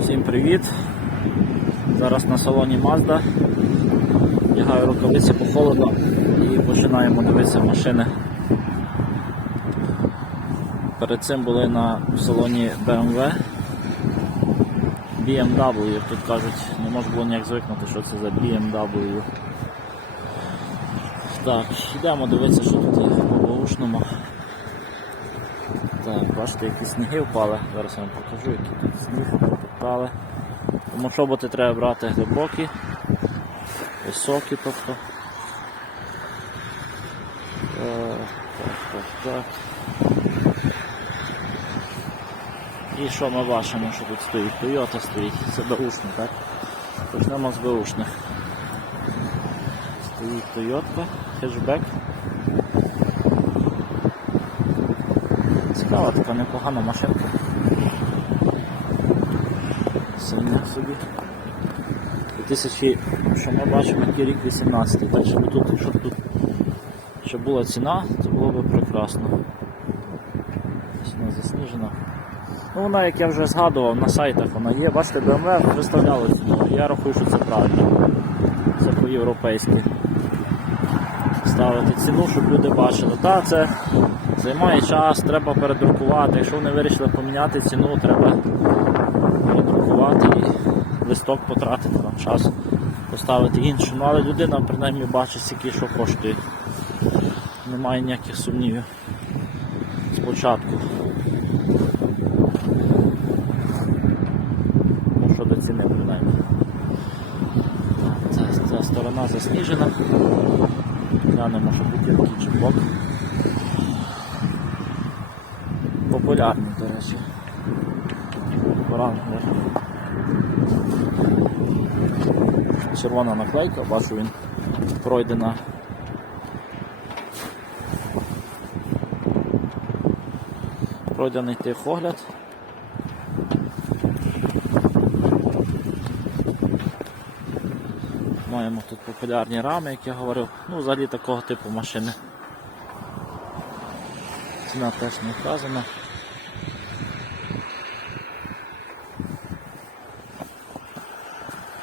Всім привіт! Зараз на салоні Mazda. Вдягаю рукавиці по холоду і починаємо дивитися машини. Перед цим були на салоні BMW. BMW, тут кажуть, не можу було ніяк звикнути, що це за BMW. Так, йдемо дивитися, що тут є по баушному. Так, бачите, які сніги впали. Зараз я вам покажу, які тут сніг впали. Тому шоботи треба брати глибокі, високі, тобто. Так, так, так, так. І що ми бачимо, що тут стоїть? Toyota стоїть, це беушний, так? Почнемо з беушних. Стоїть Toyota, хешбек. Цікава така непогана машинка. Собі. 2000, що ми бачимо, який рік 18 так щоб тут, щоб тут ще була ціна, це було б прекрасно. Вона засніжена. Ну вона, як я вже згадував, на сайтах вона є. Бачите, BMW виставляло ціну. Я рахую, що це правильно. Це по-європейськи. Ставити ціну, щоб люди бачили. Так, це займає час, треба передрукувати. Якщо вони вирішили поміняти ціну, треба передрукувати і листок потратити нам час, поставити іншу. Ну але людина принаймні бачить, скільки що коштує. Немає ніяких сумнівів. Спочатку. Ну, щодо ціни принаймні. Ця, ця сторона засніжена. Глянемо, що тут є такий чіпок. Популярний, до речі. Оранжевий. Червона наклейка, бачу він пройдена. Пройдений техогляд. Маємо тут популярні рами, як я говорив. Ну, взагалі такого типу машини. Ціна теж не вказана.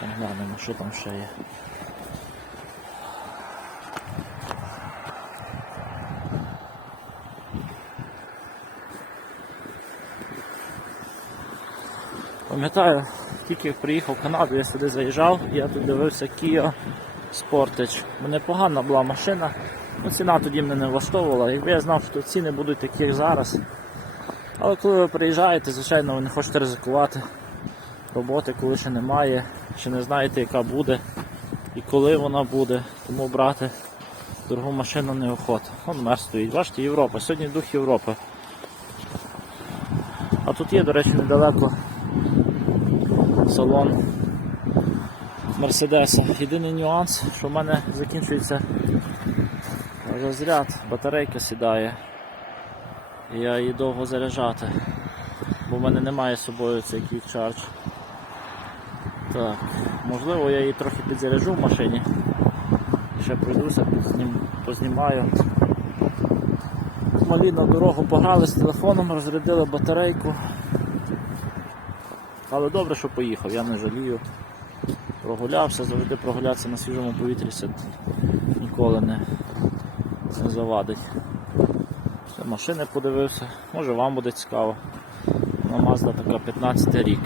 Там глянемо, що там ще є. Пам'ятаю, тільки приїхав в Канаду, я сюди заїжджав, я тут дивився Kia Sportage. Непогана була машина, ну, ціна тоді мене не влаштовувала. Якби я знав, що ціни будуть такі, як зараз. Але коли ви приїжджаєте, звичайно, ви не хочете ризикувати роботи, коли ще немає, ще не знаєте, яка буде і коли вона буде. Тому брати дорогу машину неохота. Вон мер стоїть. Бачите, Європа, сьогодні дух Європи. А тут є, до речі, недалеко салон Мерседеса. Єдиний нюанс, що в мене закінчується розряд, батарейка сідає. І я її довго заряджати, бо в мене немає з собою цей Charge. Так, можливо я її трохи підзаряджу в машині. Ще пройдуся, познім, познімаю. Малі на дорогу пограли з телефоном, розрядили батарейку. Але добре, що поїхав, я не жалію. Прогулявся, завжди прогулятися на свіжому повітрі це ніколи не, не завадить. Все, машини подивився, може вам буде цікаво. На Mazda така 15 рік.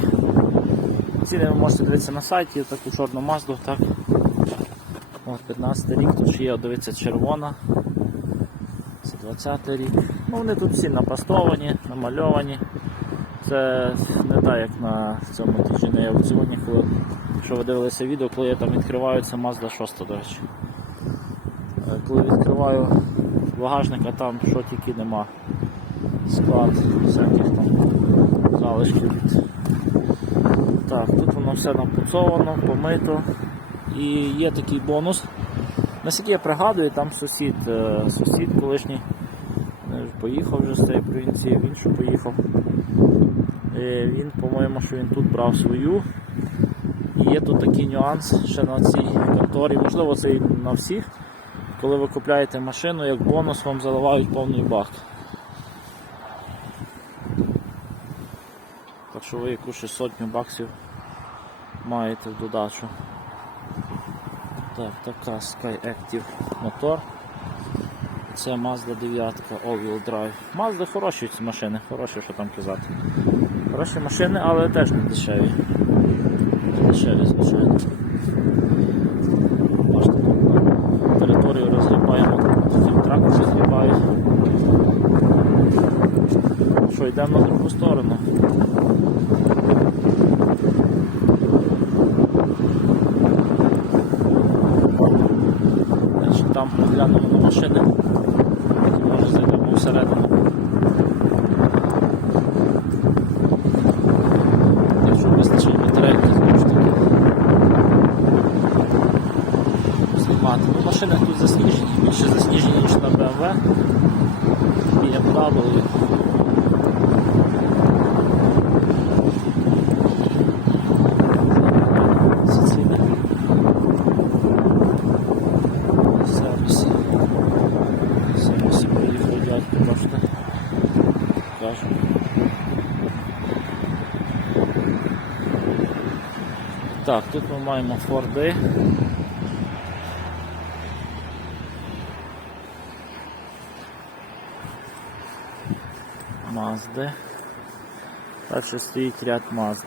Ціни ви можете дивитися на сайті, таку чорну Mazda, так. От 15 рік, тут ще є, дивіться, червона. Це 20 рік. Ну вони тут всі напастовані, намальовані. Це не так, як на цьому тижні аукціоні, коли, якщо ви дивилися відео, коли я там відкриваю, це Mazda 6, до речі. Е, Коли відкриваю багажник, а там що тільки нема. Склад всяких там залишків від. Воно все напуцовано, помито. І є такий бонус. Наскільки я пригадую, там сусід, е, сусід колишній е, поїхав вже з цієї провінції, в іншу поїхав. Е, Він, по-моєму, що він тут брав свою. І є тут такий нюанс ще на цій конторі, можливо, це і на всіх. Коли ви купляєте машину, як бонус вам заливають повний бак. Так що що ви яку ще сотню баксів маєте в додачу. Так, така Sky Active мотор. Це Mazda 9 All-Wheel Drive. Mazda хороші ці машини, хороші, що там казати. Хороші машини, але теж не дешеві. Не дешеві, звичайно. Територію розгрібаємо, фільтраку розгрібають. Що, йдемо на другу сторону. Там на машини, може зайдемо всередину. Якщо вистачить батарейки, знову ж таки. Знімати. Ну, машини тут засніжені, більше засніжені, ніж на BMW, біля Сицилія. Так, тут ми маємо Форди. Мазди. Далі стоїть ряд Мазд.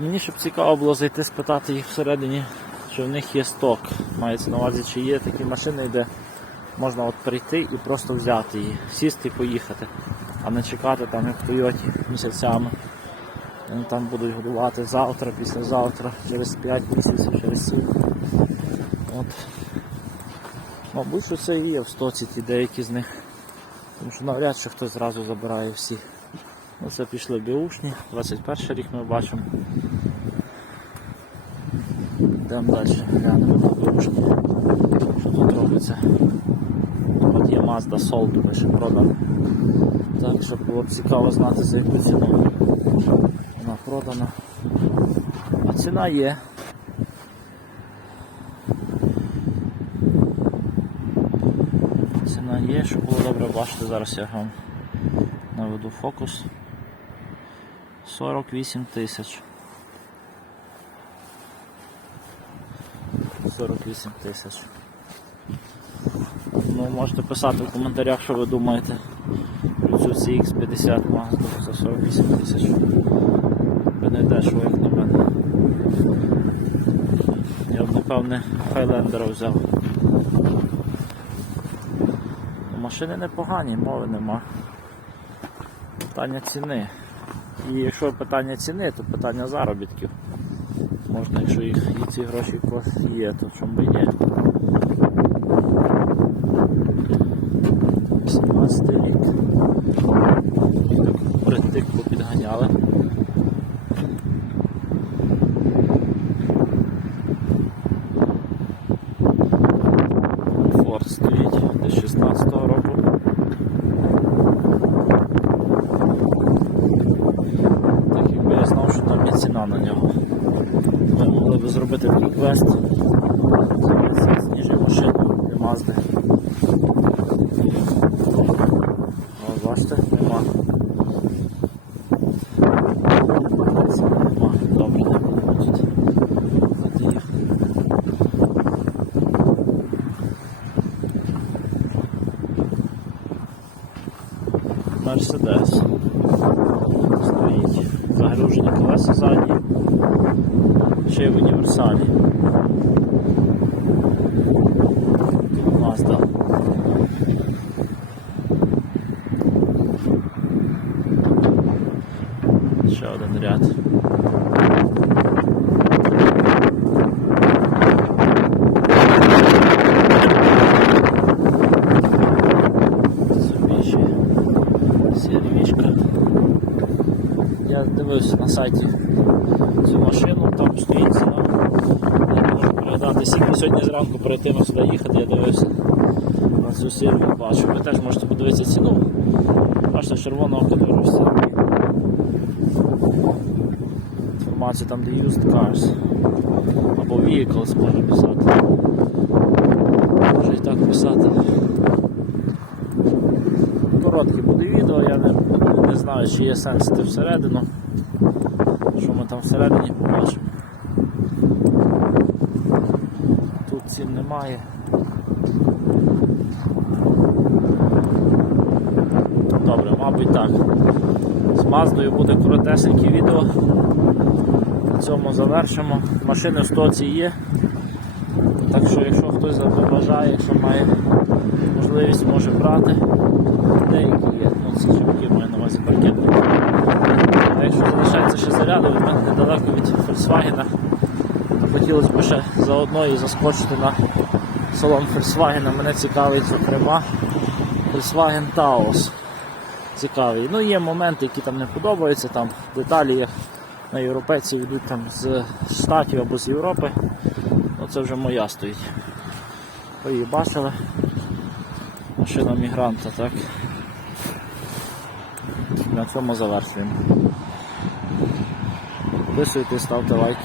Мені щоб цікаво було зайти спитати їх всередині, чи в них є сток. Мається на увазі, чи є такі машини, де можна от прийти і просто взяти її, сісти і поїхати, а не чекати там як в Тойоті місяцями. Вони там будуть годувати завтра, післязавтра, через 5 місяців, через 7. От. Мабуть, що це і є в стоці ті деякі з них. Тому що навряд чи хтось зразу забирає всі. Оце пішли біушні, 21 рік ми бачимо. Йдемо далі, глянемо на біушні. Що тут робиться? От є Mazda Soul, лише продана. Так, щоб було б цікаво знати за яку ціну. Продана. А ціна є. Ціна є, щоб було добре бачити, зараз я вам наведу фокус. 48 тисяч. 48 тисяч. Ну, можете писати в коментарях, що ви думаєте про цю CX50 Mazda за 48 тисяч. Не дешево, як на мене. Я б напевне Хайлендера взяв. Машини непогані, мови нема. Питання ціни. І якщо питання ціни, то питання заробітків. Можна, якщо їх і ці гроші є, то чому і ні. 2016 року. Так якби я знав, що там є ціна на нього. Ми могли б зробити квест, зніжив машину для мазди. Бачите, нема. Мерседес. Стоїть. Загружені колеса задні. Ще й в універсалі. Тут Mazda. Ще один ряд. Mitsubishi сервішка. Я на сайті цю машину, там стоїть ціна. Я можу перегадати, скільки сьогодні зранку перед тим сюди їхати, я дивився на цю сервію, бачу. Ви теж можете подивитися ціну. Бачите, червоного кольору все. Інформація там, де used cars. Або vehicles може писати. Може і так писати. Коротке буде відео, я не, не Не знаю, чи є сенс йти всередину. Всередині побачимо. Тут цін немає. Добре, мабуть так. З Маздою буде коротесеньке відео. На цьому завершимо. Машини в стоці є. Так що якщо хтось забажає, якщо має можливість, може брати. Деякі є, ну це чоловіки маю на увазі паркетники. А якщо залишається ще заряду, від мене недалеко від Volkswagen, хотілося б ще заодно і заскочити на салон Volkswagen. Мене цікавить, зокрема, Volkswagen Taos. Цікавий. Ну є моменти, які там не подобаються, там деталі на європейців йдуть там з Штатів або з Європи. Ну це вже моя стоїть. Ви її бачили. Машина мігранта, так. На цьому завершуємо. Підписуйтесь, ставте лайк.